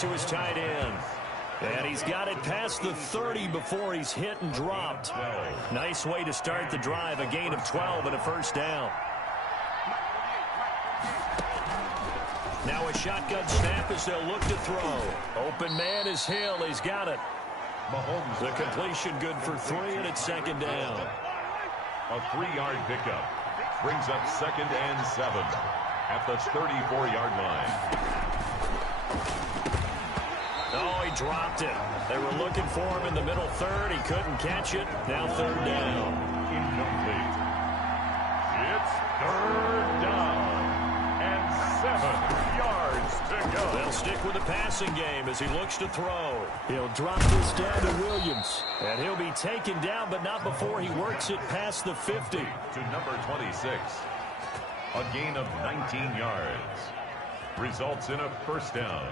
to his tight end. And he's got it past the 30 before he's hit and dropped. Nice way to start the drive, a gain of 12 and a first down. Now a shotgun snap as they'll look to throw. Open man is Hill. He's got it. The completion good for 3, and it's second down. A 3-yard pickup brings up 2nd and 7 at the 34-yard line. Oh, he dropped it. They were looking for him in the middle third. He couldn't catch it. Now 3rd down. Incomplete. It's 3rd down and 7 yards to go. They'll stick with the passing game as he looks to throw. He'll drop this down to Williams. And he'll be taken down, but not before he works it past the 50. To number 26. A gain of 19 yards. Results in a first down.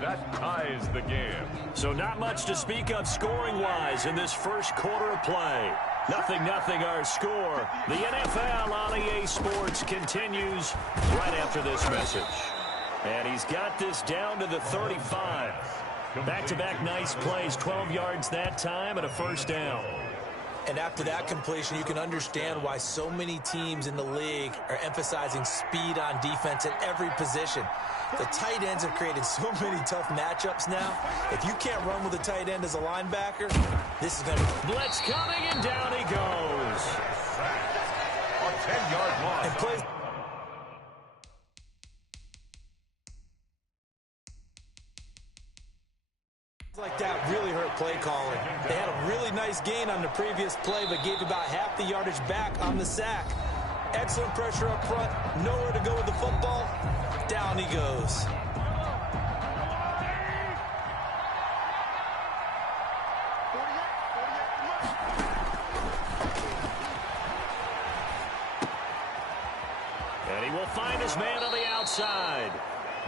That ties the game. So not much to speak of scoring-wise in this first quarter of play. 0-0 our score. The NFL on EA Sports continues right after this message. And he's got this down to the 35. Back-to-back nice plays, 12 yards that time and a first down. And after that completion, you can understand why so many teams in the league are emphasizing speed on defense at every position. The tight ends have created so many tough matchups now. If you can't run with a tight end as a linebacker, this is going to... Blitz coming, and down he goes. A 10-yard loss. And plays... like that really hurt play calling. They had a really nice gain on the previous play, but gave about half the yardage back on the sack. Excellent pressure up front. Nowhere to go with the football. Down he goes. And he will find his man on the outside.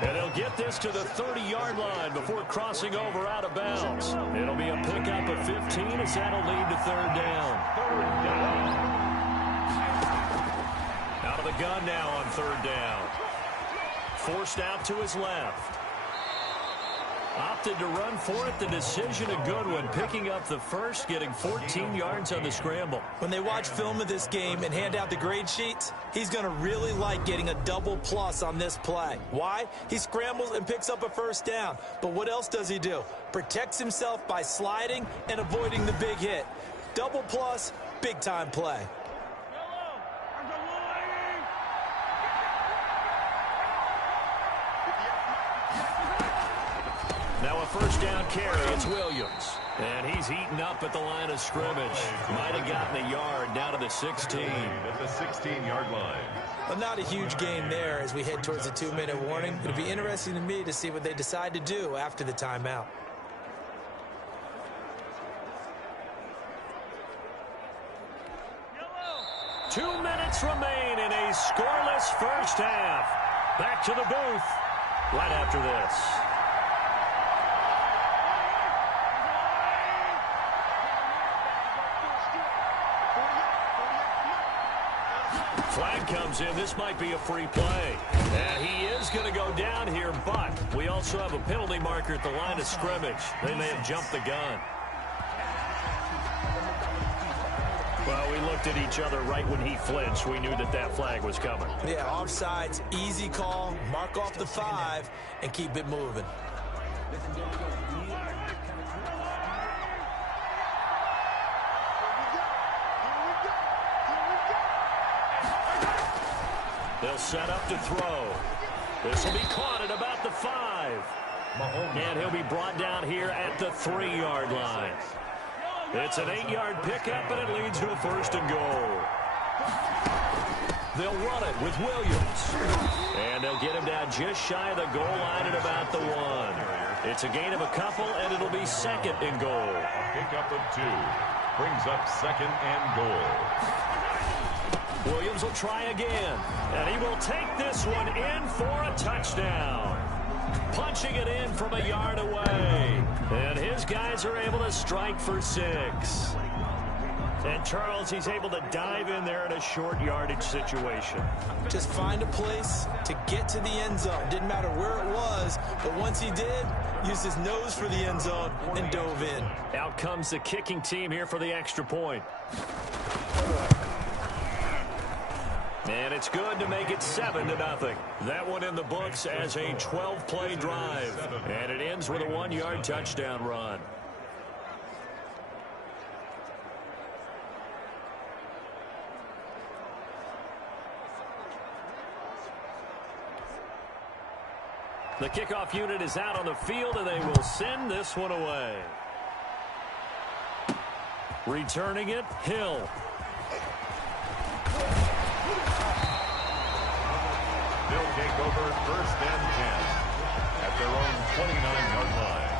And he'll get this to the 30-yard line before crossing over out of bounds. It'll be a pickup of 15 as that'll lead to 3rd down. 3rd down. Out of the gun now on 3rd down. Forced out to his left. Opted to run for it. The decision a good one. Picking up the first, getting 14 yards on the scramble. When they watch film of this game and hand out the grade sheets, he's going to really like getting a double plus on this play. Why? He scrambles and picks up a first down. But what else does he do? Protects himself by sliding and avoiding the big hit. Double plus, big time play. Now a first down carry. It's Williams. And he's heating up at the line of scrimmage. Might have gotten a yard down to the 16. At the 16-yard line. Well, not a huge gain there as we head towards the 2-minute warning. It'll be interesting to me to see what they decide to do after the timeout. Two minutes remain in a scoreless first half. Back to the booth right after this. Flag comes in. This might be a free play. And he is going to go down here, but we also have a penalty marker at the line of scrimmage. They may have jumped the gun. Well, we looked at each other right when he flinched. We knew that that flag was coming. Yeah, offsides, easy call, mark off the 5, and keep it moving. They'll set up to throw. This will be caught at about the 5. And he'll be brought down here at the 3-yard line. It's an 8-yard pickup, and it leads to a 1st and goal. They'll run it with Williams. And they'll get him down just shy of the goal line at about the 1. It's a gain of a couple, and it'll be 2nd and goal. A pickup of 2 brings up 2nd and goal. Williams will try again, and he will take this one in for a touchdown. punching it in from a yard away. And his guys are able to strike for 6. And Charles, he's able to dive in there in a short yardage situation. Just find a place to get to the end zone. Didn't matter where it was, but once he did, used his nose for the end zone and dove in. Out comes the kicking team here for the extra point. And it's good to make it 7-0. That one in the books as a 12-play drive. And it ends with a 1-yard touchdown run. The kickoff unit is out on the field, and they will send this one away. Returning it, Hill. They'll take over 1st and 10 at their own 29-yard line.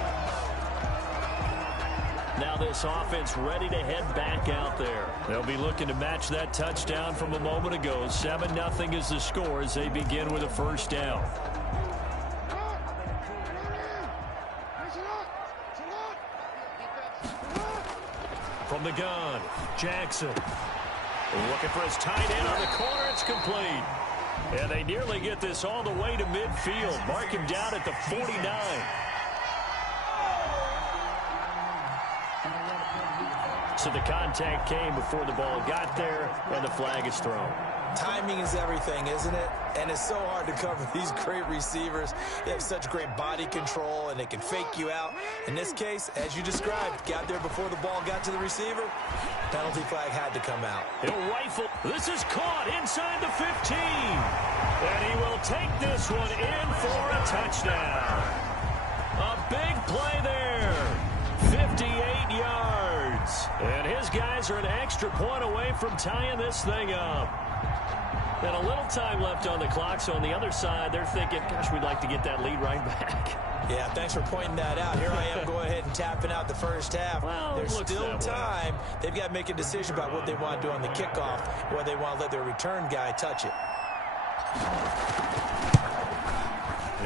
Now this offense ready to head back out there. They'll be looking to match that touchdown from a moment ago. 7-0 is the score as they begin with a 1st down. From the gun, Jackson. Looking for his tight end on the corner. It's complete. And they nearly get this all the way to midfield. Mark him down at the 49. So the contact came before the ball got there, and the flag is thrown. Timing is everything, isn't it? And it's so hard to cover these great receivers. They have such great body control, and they can fake you out. In this case, as you described, got there before the ball got to the receiver. Penalty flag had to come out. He'll rifle. This is caught inside the 15. And he will take this one in for a touchdown. A big play there. 58 yards. And his guys are an extra point away from tying this thing up. And a little time left on the clock, so on the other side, they're thinking, gosh, we'd like to get that lead right back. Yeah, thanks for pointing that out. Here I am going ahead and tapping out the first half. Well, there's still that time. They've got to make a decision about what they want to do on the kickoff, whether they want to let their return guy touch it.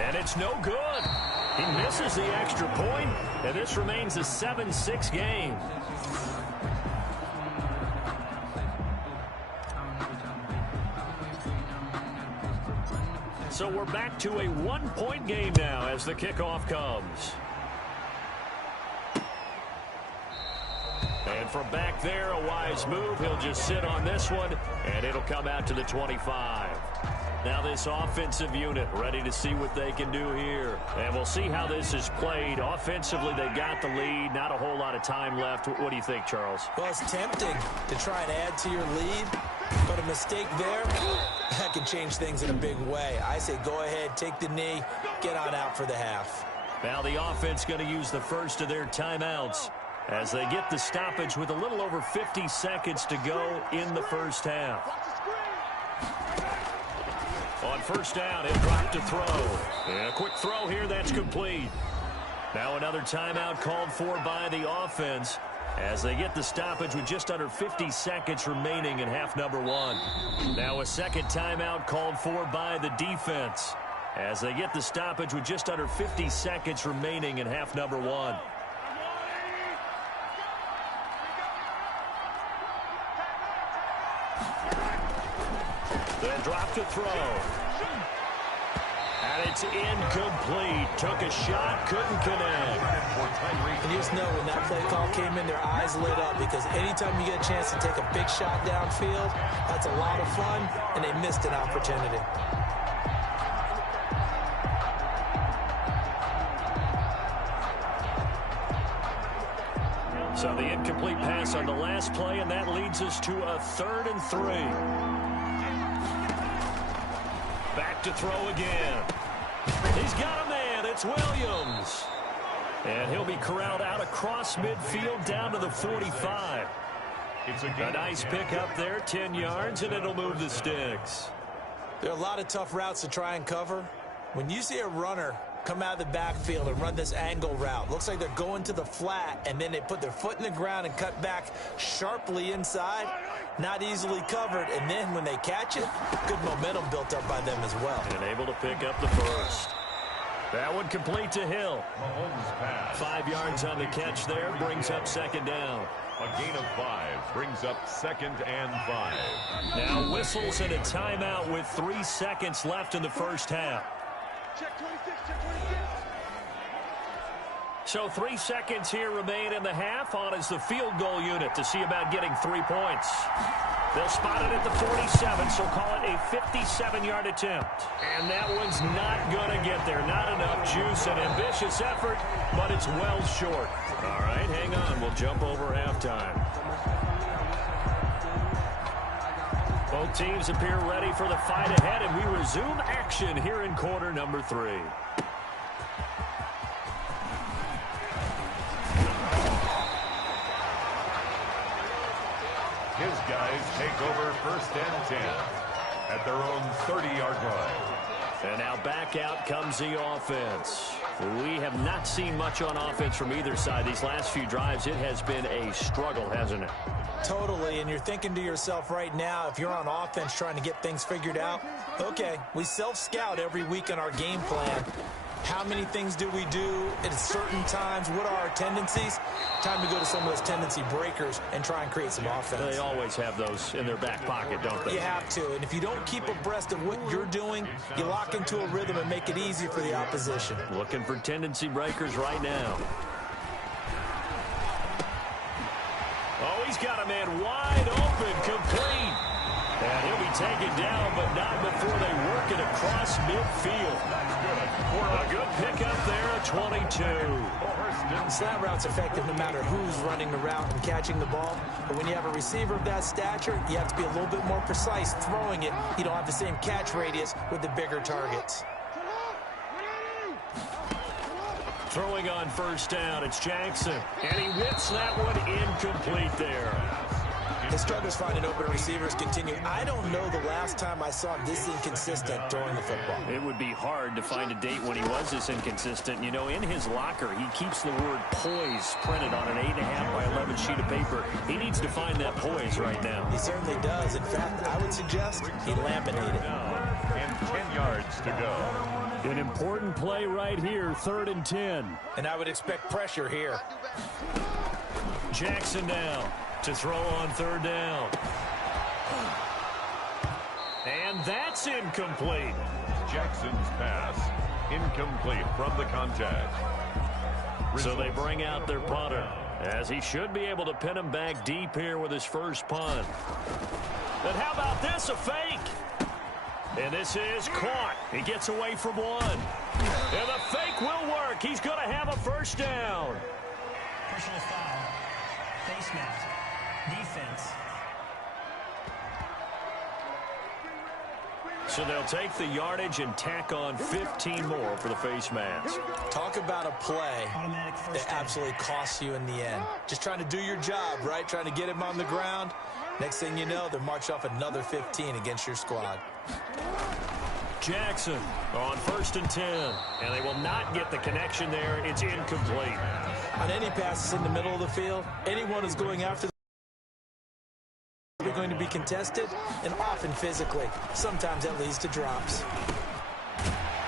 And it's no good. He misses the extra point, and this remains a 7-6 game. So we're back to a 1-point game now as the kickoff comes. And from back there, a wise move. He'll just sit on this one, and it'll come out to the 25. Now this offensive unit ready to see what they can do here. And we'll see how this is played. Offensively, they got the lead. Not a whole lot of time left. What do you think, Charles? Well, it's tempting to try and add to your lead, but a mistake there, that can change things in a big way. I say go ahead, take the knee, get on out for the half. Now the offense going to use the first of their timeouts as they get the stoppage with a little over 50 seconds to go in the first half. On first down, he'll drop to throw. And a quick throw here, that's complete. Now another timeout called for by the offense as they get the stoppage with just under 50 seconds remaining in half number 1. Now a second timeout called for by the defense as they get the stoppage with just under 50 seconds remaining in half number 1. Then drop to throw. And it's incomplete. Took a shot, couldn't connect. And you just know when that play call came in, their eyes lit up because anytime you get a chance to take a big shot downfield, that's a lot of fun, and they missed an opportunity. So the incomplete pass on the last play, and that leads us to a 3rd and 3. Back to throw again. He's got a man. It's Williams. And he'll be corralled out across midfield down to the 45. It's a nice pick up there, 10 yards, and it'll move the sticks. There are a lot of tough routes to try and cover. When you see a runner come out of the backfield and run this angle route, looks like they're going to the flat, and then they put their foot in the ground and cut back sharply inside. Not easily covered, and then when they catch it, good momentum built up by them as well. And able to pick up the first. That one complete to Hill. Mahomes pass. 5 yards on the catch there, brings up second down. A gain of 5 brings up 2nd and 5. Now whistles and a timeout with 3 seconds left in the first half. Check 26, check 26. So 3 seconds here remain in the half. On is the field goal unit to see about getting 3 points. They'll spot it at the 47, so call it a 57-yard attempt. And that one's not going to get there. Not enough juice, an ambitious effort, but it's well short. All right, hang on. We'll jump over halftime. Both teams appear ready for the fight ahead, and we resume action here in quarter number 3. His guys take over 1st and 10 at their own 30-yard line. And now back out comes the offense. We have not seen much on offense from either side. These last few drives, it has been a struggle, hasn't it? Totally, and you're thinking to yourself right now, if you're on offense trying to get things figured out, okay, we self-scout every week on our game plan. How many things do we do at certain times? What are our tendencies? Time to go to some of those tendency breakers and try and create some offense. They always have those in their back pocket, don't they? You have to, and if you don't keep abreast of what you're doing, you lock into a rhythm and make it easy for the opposition. Looking for tendency breakers right now. Oh, he's got a man wide open, complete. And he'll be taken down, but not before they work it across midfield. A good pickup there at 22. Slant route's effective no matter who's running the route and catching the ball. But when you have a receiver of that stature, you have to be a little bit more precise throwing it. You don't have the same catch radius with the bigger targets. Throwing on 1st down, it's Jackson. And he whips that one incomplete there. The struggles finding open receivers continue. I don't know the last time I saw him this inconsistent throwing the football. It would be hard to find a date when he was this inconsistent. You know, in his locker, he keeps the word poise printed on an 8.5 by 11 sheet of paper. He needs to find that poise right now. He certainly does. In fact, I would suggest he laminated it. And 10 yards to go. An important play right here, 3rd and 10. And I would expect pressure here. Jackson now to throw on 3rd down. And that's incomplete. Jackson's pass incomplete from the contact. So they bring out their punter, as he should be able to pin him back deep here with his first punt. But how about this, a fake? And this is caught. He gets away from one. And the fake will work. He's going to have a 1st down. Personal foul. Face mask. Defense. So they'll take the yardage and tack on 15 more for the face mask. Talk about a play that absolutely costs you in the end. Just trying to do your job, right? Trying to get him on the ground. Next thing you know, they're march off another 15 against your squad. Jackson on 1st and 10. And they will not get the connection there. It's incomplete. On any passes in the middle of the field, anyone who's going after going to be contested and often physically. Sometimes that leads to drops.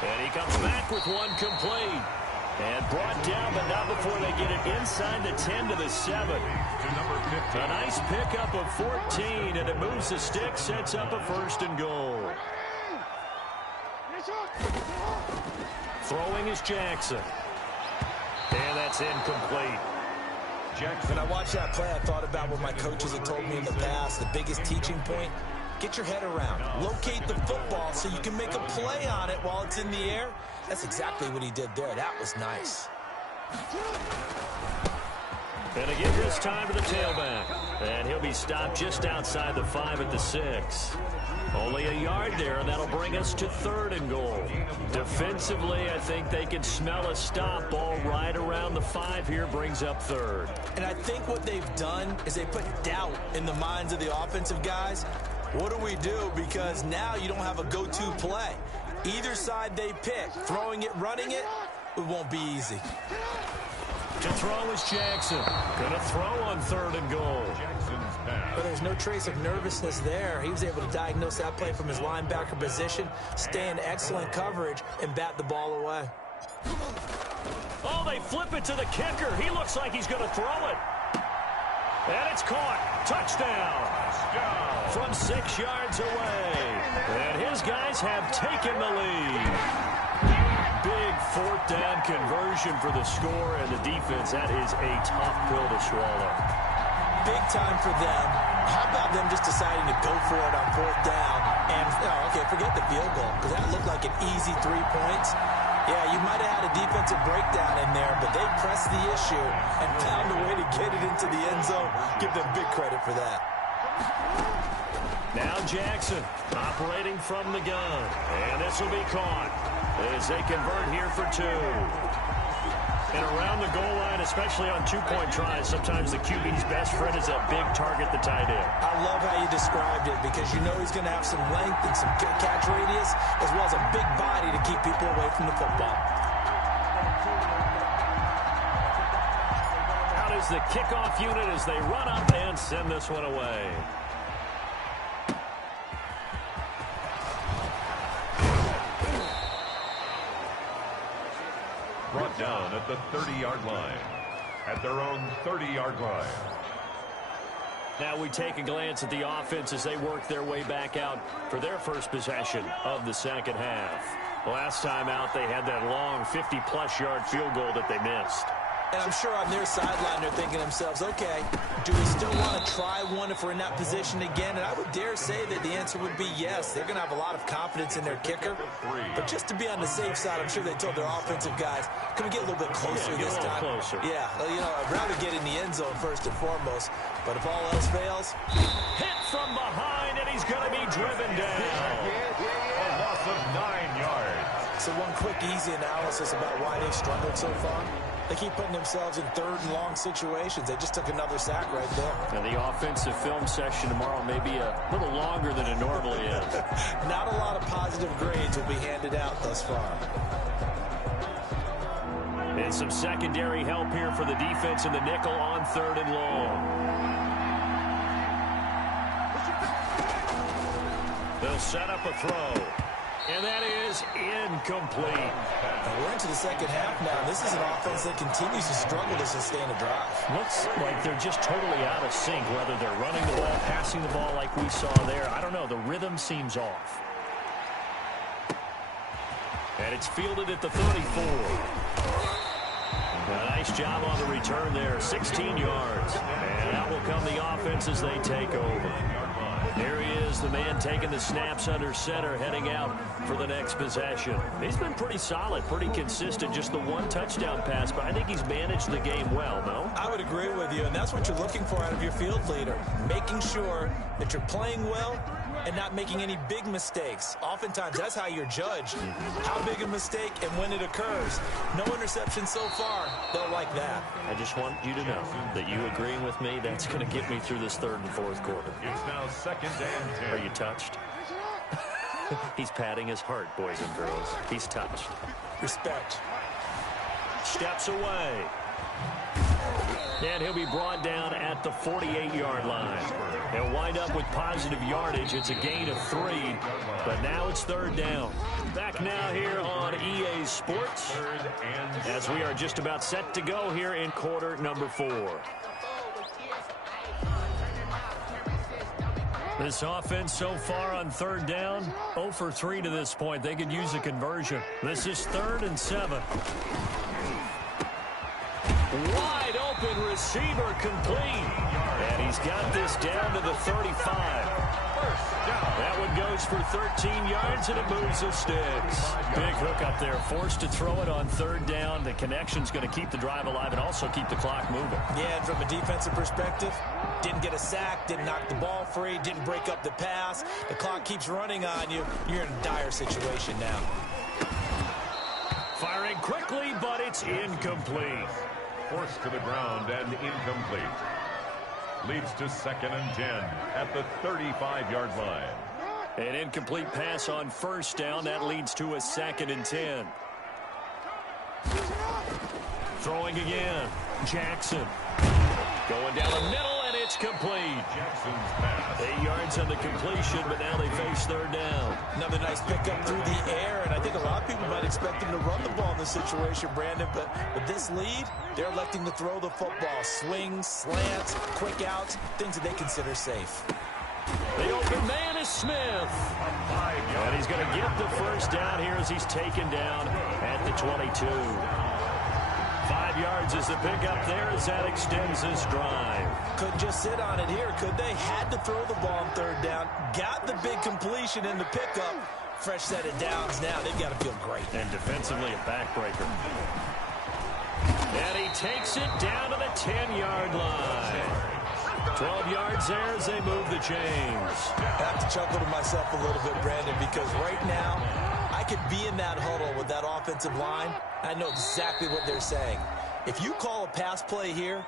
And he comes back with one complete. And brought down, but not before they get it inside the 10 to the 7. To number 15. A nice pickup of 14, and it moves the stick, sets up a 1st and goal. Throwing is Jackson. And that's incomplete. When I watched that play, I thought about what my coaches had told me in the past. The biggest teaching point, get your head around. Locate the football so you can make a play on it while it's in the air. That's exactly what he did there. That was nice. And again this time to the tailback. And he'll be stopped just outside the 5 at the 6. Only a yard there, and that'll bring us to 3rd and goal. Defensively, I think they can smell a stop. Ball right around the 5 here brings up 3rd. And I think what they've done is they put doubt in the minds of the offensive guys. What do we do? Because now you don't have a go-to play. Either side they pick, throwing it, running it, it won't be easy. To throw is Jackson. Gonna throw on 3rd and goal. Jackson's pass. But there's no trace of nervousness there. He was able to diagnose that play from his linebacker position, stay in excellent coverage, and bat the ball away. Oh, they flip it to the kicker. He looks like he's going to throw it. And it's caught. Touchdown. From 6 yards away. And his guys have taken the lead. Big fourth down conversion for the score and the defense. That is a tough pill to swallow. Big time for them. How about them just deciding to go for it on fourth down? And, okay, forget the field goal, because that looked like an easy 3 points. Yeah, you might have had a defensive breakdown in there, but they pressed the issue and found a way to get it into the end zone. Give them big credit for that. Now Jackson operating from the gun. And this will be caught as they convert here for 2. And around the goal line, especially on 2-point tries, sometimes the QB's best friend is that big target, the tight end. I love how you described it, because you know he's going to have some length and some catch radius, as well as a big body to keep people away from the football. Out is the kickoff unit as they run up and send this one away. Brought down at the 30-yard line. At their own 30-yard line. Now we take a glance at the offense as they work their way back out for their first possession of the second half. Last time out, they had that long 50-plus yard field goal that they missed. And I'm sure on their sideline they're thinking to themselves, okay, do we still want to try one if we're in that position again? And I would dare say that the answer would be yes. They're going to have a lot of confidence in their kicker. But just to be on the safe side, I'm sure they told their offensive guys, can we get a little bit closer this time? Closer. Yeah, you know, I'd rather get in the end zone first and foremost. But if all else fails, hit from behind, and he's going to be driven down. A loss of 9 yards. So one quick, easy analysis about why they've struggled so far. They keep putting themselves in third and long situations. They just took another sack right there. Now the offensive film session tomorrow may be a little longer than it normally is. Not a lot of positive grades will be handed out thus far. And some secondary help here for the defense in the nickel on 3rd and long. They'll set up a throw. And that is incomplete. And we're into the second half now. This is an offense that continues to struggle to sustain a drive. Looks like they're just totally out of sync, whether they're running the ball, passing the ball like we saw there. I don't know. The rhythm seems off. And it's fielded at the 34. A nice job on the return there. 16 yards. And out will come the offense as they take over. There he is, the man taking the snaps under center, heading out for the next possession. He's been pretty solid, pretty consistent, just the one touchdown pass, but I think he's managed the game well, no? I would agree with you, and that's what you're looking for out of your field leader, making sure that you're playing well and not making any big mistakes. Oftentimes, that's how you're judged. How big a mistake and when it occurs. No interception so far. They'll like that. I just want you to know that you agreeing with me, that's going to get me through this 3rd and 4th quarter. It's now 2nd and 10. Are you touched? He's patting his heart, boys and girls. He's touched. Respect. Steps away. And he'll be brought down at the 48-yard line. They'll wind up with positive yardage. It's a gain of 3, but now it's 3rd down. Back now here on EA Sports as we are just about set to go here in quarter number 4. This offense so far on 3rd down, 0 for 3 to this point. They could use a conversion. This is 3rd and 7. Wide open receiver complete. And he's got this down to the 35. That one goes for 13 yards, and it moves the sticks. Big hook up there, forced to throw it on 3rd down. The connection's going to keep the drive alive and also keep the clock moving. Yeah, and from a defensive perspective, didn't get a sack, didn't knock the ball free, didn't break up the pass. The clock keeps running on you. You're in a dire situation now. Firing quickly, but it's incomplete. Forced to the ground and incomplete. Leads to 2nd and 10 at the 35-yard line. An incomplete pass on 1st down. That leads to a 2nd and 10. Throwing again. Jackson. Going down the middle, and it's It's complete. Jackson's pass. 8 yards on the completion, but now they face third down. Another nice pickup through the air, and I think a lot of people might expect him to run the ball in this situation, Brandon, but with this lead, they're electing to throw the football. Swings, slants, quick outs, things that they consider safe. The open man is Smith. And he's going to get the first down here as he's taken down at the 22. 5 yards is the pickup there as that extends this drive. Couldn't just sit on it here, could they? Had to throw the ball on third down. Got the big completion in the pickup. Fresh set of downs now. They've got to feel great. And defensively a backbreaker. And he takes it down to the 10-yard line. 12 yards there as they move the chains. I have to chuckle to myself a little bit, Brandon, because right now I could be in that huddle with that offensive line. I know exactly what they're saying. If you call a pass play here,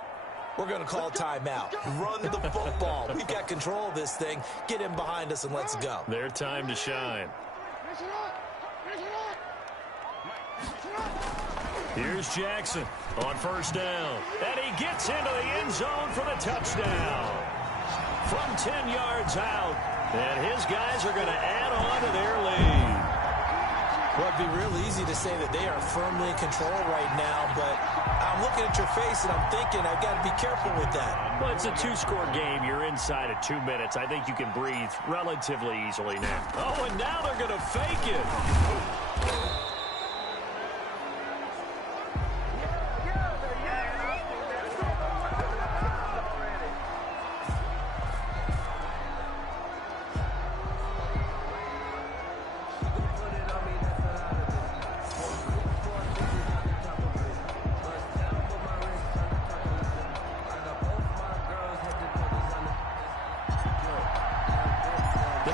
we're going to call timeout. Run the football. We've got control of this thing. Get in behind us and let's go. Their time to shine. Here's Jackson on first down. And he gets into the end zone for the touchdown. From 10 yards out. And his guys are going to add on to their lead. Well, it'd be real easy to say that they are firmly in control right now, but I'm looking at your face and I'm thinking I've got to be careful with that. Well, it's a two-score game. You're inside of 2 minutes. I think you can breathe relatively easily now. Oh, and now they're going to fake it.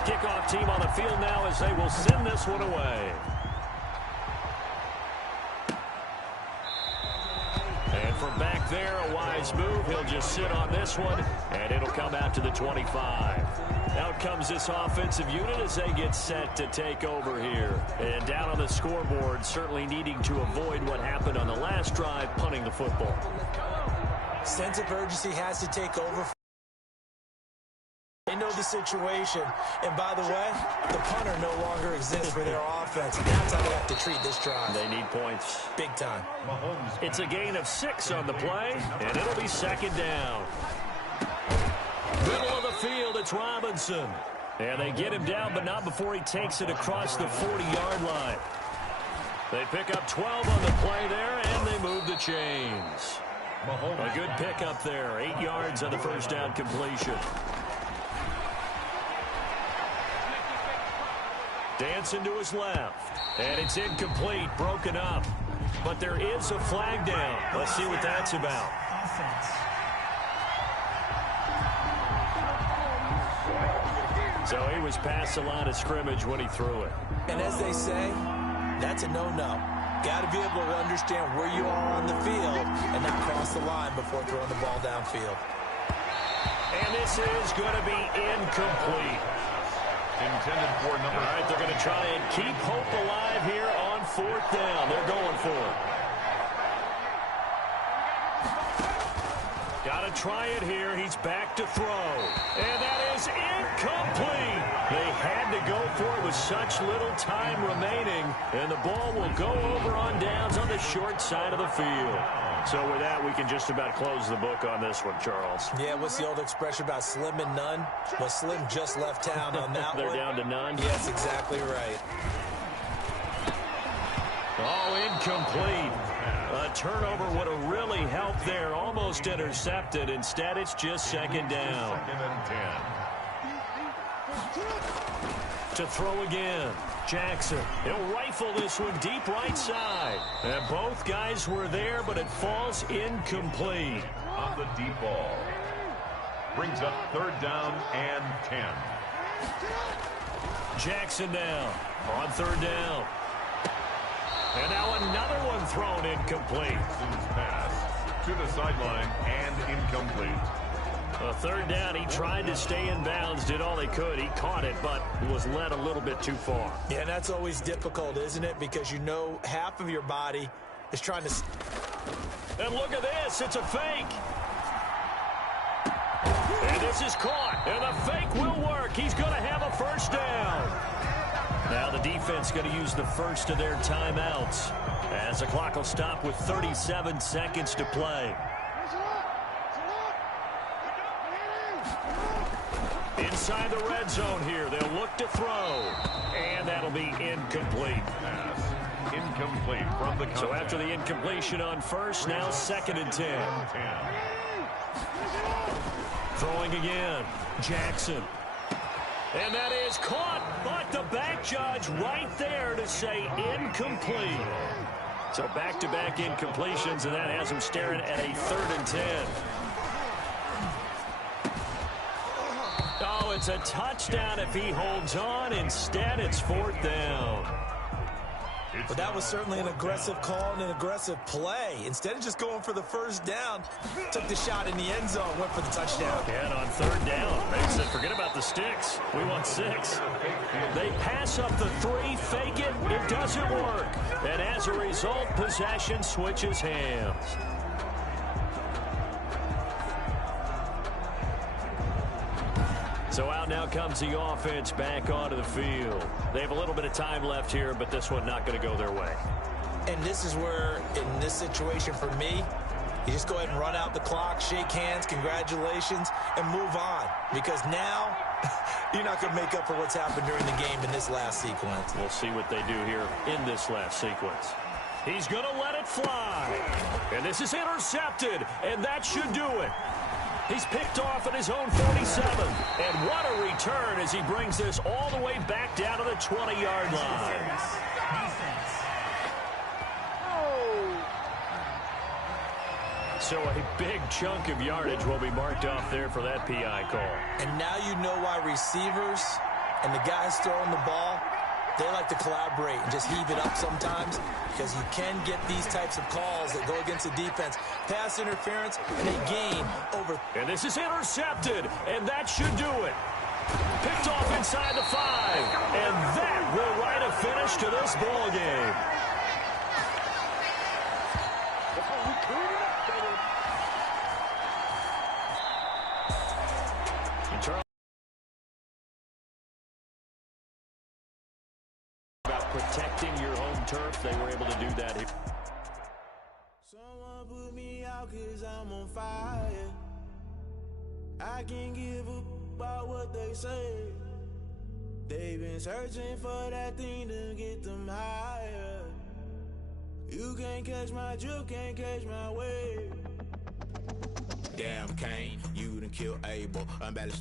Kickoff team on the field now as they will send this one away. And from back there, a wise move. He'll just sit on this one, and it'll come out to the 25. Out comes this offensive unit as they get set to take over here. And down on the scoreboard, certainly needing to avoid what happened on the last drive, punting the football. Sense of urgency has to take over. They know the situation, and by the way, the punter no longer exists for their offense. That's how they have to treat this drive. They need points. Big time. It's a gain of 6 on the play, and it'll be second down. Middle of the field, it's Robinson. And they get him down, but not before he takes it across the 40-yard line. They pick up 12 on the play there, and they move the chains. A good pickup there, 8 yards on the first down completion. Dancing to his left. And it's incomplete, broken up. But there is a flag down. Let's see what that's about. Offense. So he was past the line of scrimmage when he threw it. And as they say, that's a no-no. Got to be able to understand where you are on the field and not cross the line before throwing the ball downfield. And this is going to be incomplete. Intended for number. All right, they're going to try and keep hope alive here on fourth down. They're going for it. Got to try it here. He's back to throw. And that is incomplete. They had to go for it with such little time remaining. And the ball will go over on downs on the short side of the field. So with that, we can just about close the book on this one, Charles. Yeah, what's the old expression about slim and none? Well, Slim just left town on that They're one. down to none? Yes, exactly right. Oh, incomplete. A turnover would have really helped there. Almost intercepted. Instead, it's just second down. Second and 10. To throw again. Jackson. He'll rifle this one deep right side. And both guys were there, but it falls incomplete. On the deep ball. Brings up third down and 10. Jackson now on third down. And now another one thrown incomplete. Pass to the sideline and incomplete. A third down, he tried to stay in bounds, did all he could. He caught it, but was led a little bit too far. Yeah, that's always difficult, isn't it? Because you know half of your body is trying to... And look at this, it's a fake. This is caught, and the fake will work. He's going to have a first down. Now the defense going to use the first of their timeouts as the clock will stop with 37 seconds to play. Inside the red zone here, they'll look to throw, and that'll be incomplete. Pass incomplete from the contact. So after the incompletion on first, now 2nd and 10. Throwing again, Jackson. And that is caught, but the back judge right there to say incomplete. So back-to-back incompletions, and that has him staring at a 3rd and 10. Oh, it's a touchdown if he holds on. Instead, it's 4th down. But that was certainly an aggressive call and an aggressive play. Instead of just going for the first down, took the shot in the end zone, went for the touchdown. And on 3rd down, they said, forget about the sticks. We want 6. They pass up the 3, fake it. It doesn't work. And as a result, possession switches hands. So out now comes the offense back onto the field. They have a little bit of time left here, but this one not going to go their way. And this is where, in this situation for me, you just go ahead and run out the clock, shake hands, congratulations, and move on. Because now, you're not going to make up for what's happened during the game in this last sequence. We'll see what they do here in this last sequence. He's going to let it fly. And this is intercepted, and that should do it. He's picked off at his own 47. And what a return as he brings this all the way back down to the 20-yard line. Defense. So a big chunk of yardage will be marked off there for that PI call. And now you know why receivers and the guys throwing the ball, they like to collaborate and just heave it up sometimes, because you can get these types of calls that go against the defense. Pass interference, and they gain over. And this is intercepted, and that should do it. Picked off inside the 5, and that will write a finish to this ball game. About protecting your home turf, they were able to do that here. Someone put me out 'cause I'm on fire. I can't give up about what they say. They've been searching for that thing to get them higher. You can't catch my drift, can't catch my wave. Damn, Kane, you done killed Abel. Embellished.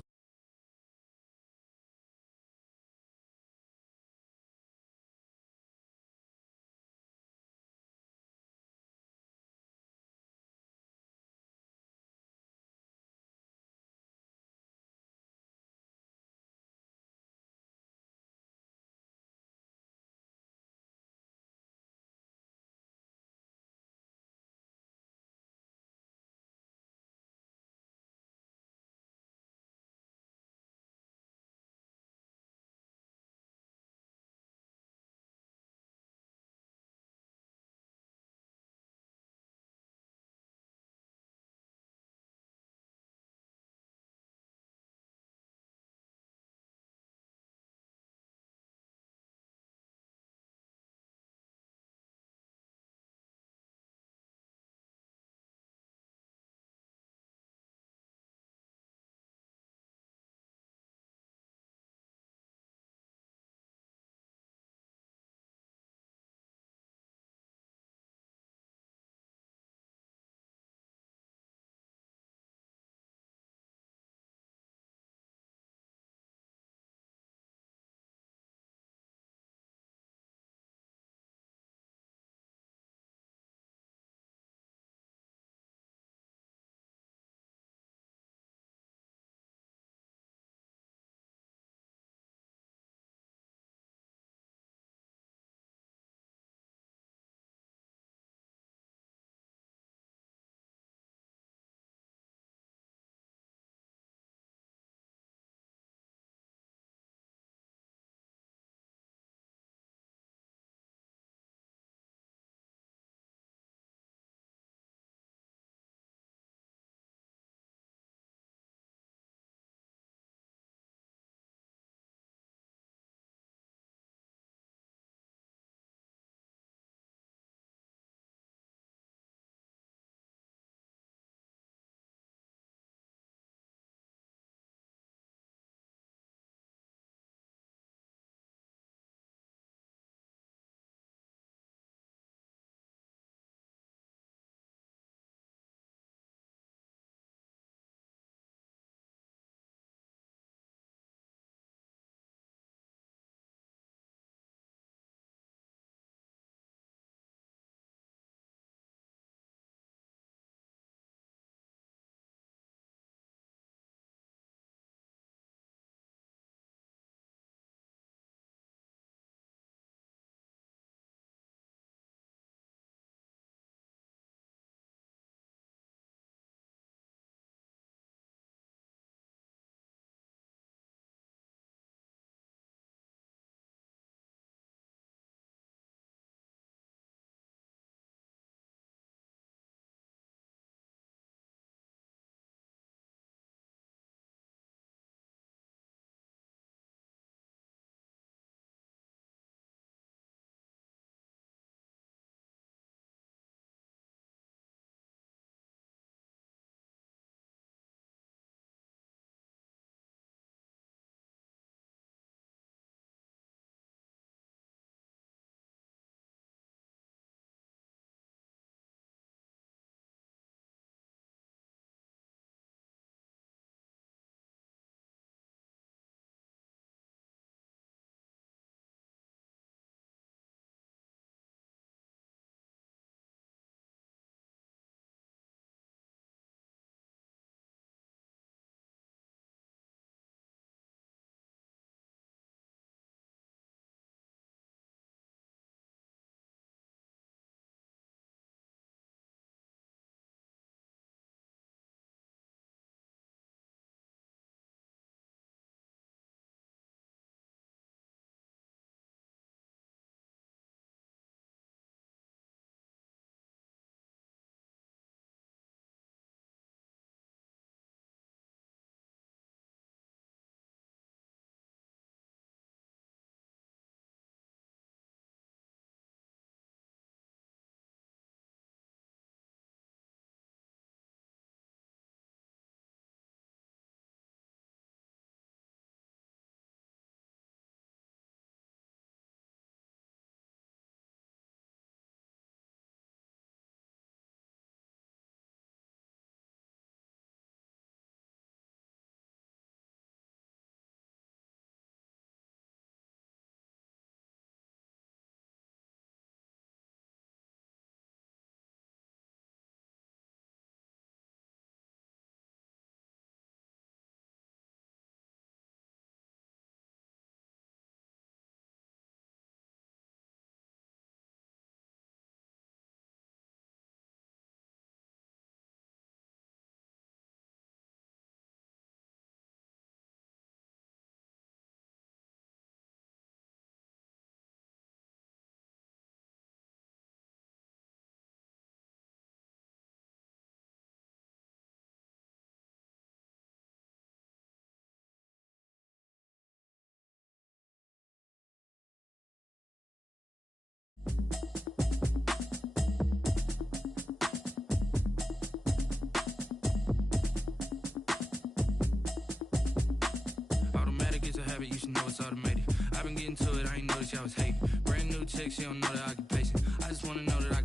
chick, she don't know the occupation. I just wanna know that I